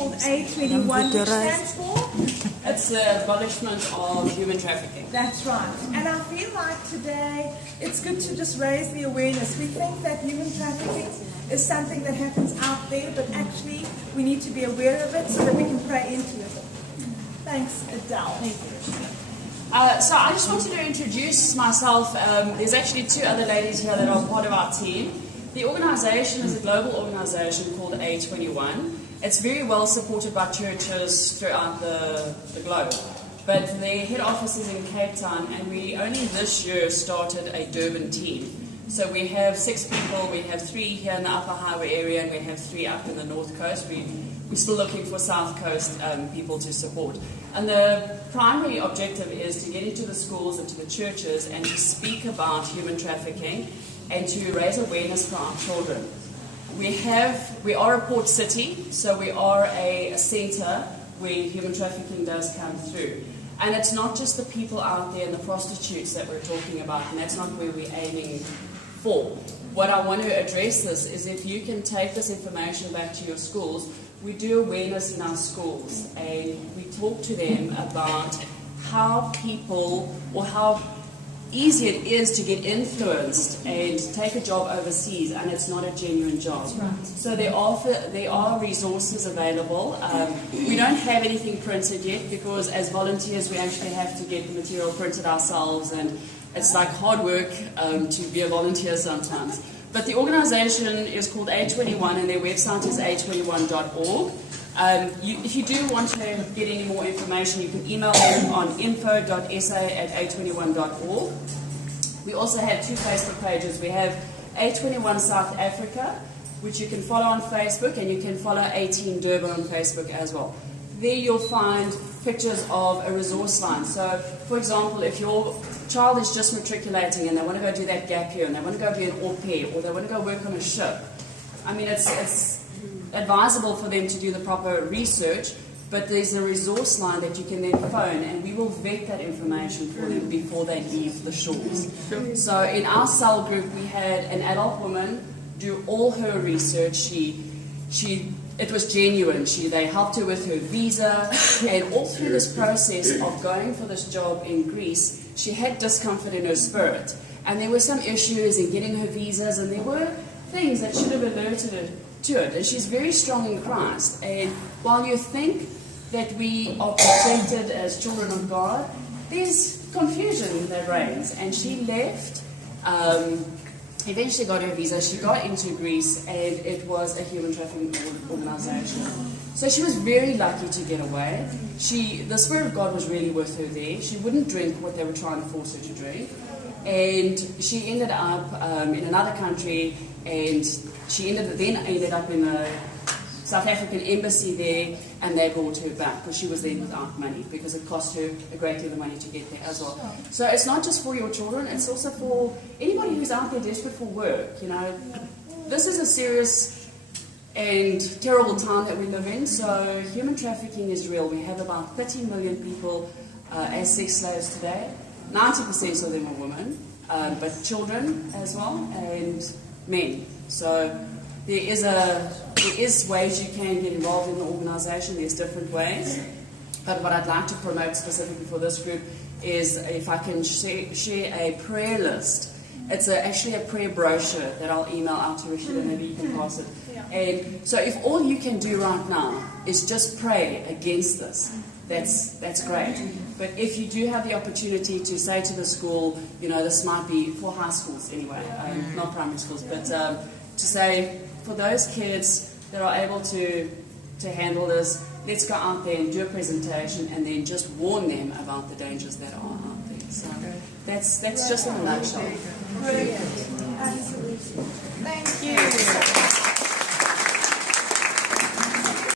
called A21, which stands for? It's the abolishment of human trafficking. That's right. And I feel like today it's good to just raise the awareness. We think that human trafficking is something that happens out there, but actually we need to be aware of it so that we can pray into it. Thanks, Adele. Thank you. So I just wanted to introduce myself. There's actually two other ladies here that are part of our team. The organization is a global organization called A21. It's very well supported by churches throughout the globe. But their head office is in Cape Town, and we only this year started a Durban team. So we have 6 people. We have 3 here in the Upper Highway area, and we have 3 up in the North Coast. We're still looking for South Coast people to support. And the primary objective is to get into the schools and to the churches and to speak about human trafficking and to raise awareness for our children. We are a port city, so we are a centre where human trafficking does come through. And it's not just the people out there and the prostitutes that we're talking about, and that's not where we're aiming for. What I want to address this is if you can take this information back to your schools. We do awareness in our schools, and we talk to them about how people, or how easy it is to get influenced and take a job overseas, and it's not a genuine job. Right. So there are resources available. We don't have anything printed yet because as volunteers we actually have to get the material printed ourselves, and it's like hard work to be a volunteer sometimes. But the organization is called A21, and their website is a21.org. If you do want to get any more information, you can email them on info.sa@a21.org. We also have 2 Facebook pages. We have A21 South Africa, which you can follow on Facebook, and you can follow 18 Durban on Facebook as well. There you'll find pictures of a resource line. So, for example, if your child is just matriculating and they want to go do that gap year, and they want to go be an au pair, or they want to go work on a ship, I mean, it's advisable for them to do the proper research, but there's a resource line that you can then phone, and we will vet that information for them before they leave the shores. So in our cell group, we had an adult woman do all her research. It was genuine. They helped her with her visa, and all through this process of going for this job in Greece, she had discomfort in her spirit. And there were some issues in getting her visas, and there were things that should have alerted her to it. And she's very strong in Christ. And while you think that we are protected as children of God, there's confusion that reigns. And she left. Eventually got her visa, she got into Greece, and it was a human trafficking organization. So she was very lucky to get away. The Spirit of God was really with her there. She wouldn't drink what they were trying to force her to drink. And she ended up in another country, and she ended up in the South African embassy there, and they brought her back because she was there without money, because it cost her a great deal of money to get there as well. So it's not just for your children, it's also for anybody who's out there desperate for work. This is a serious and terrible time that we live in. So human trafficking is real. We have about 30 million people as sex slaves today. 90% of them are women, but children as well, and men. So there is ways you can get involved in the organization. There's different ways. But what I'd like to promote specifically for this group is if I can share a prayer list. It's actually a prayer brochure that I'll email out to Rashida, maybe you can pass it. And so if all you can do right now is just pray against this, that's great. But if you do have the opportunity to say to the school, this might be for high schools anyway, not primary schools, but to say, for those kids that are able to handle this, let's go out there and do a presentation and then just warn them about the dangers that are out there. So that's just in a nutshell. Brilliant. Absolutely. Thank you.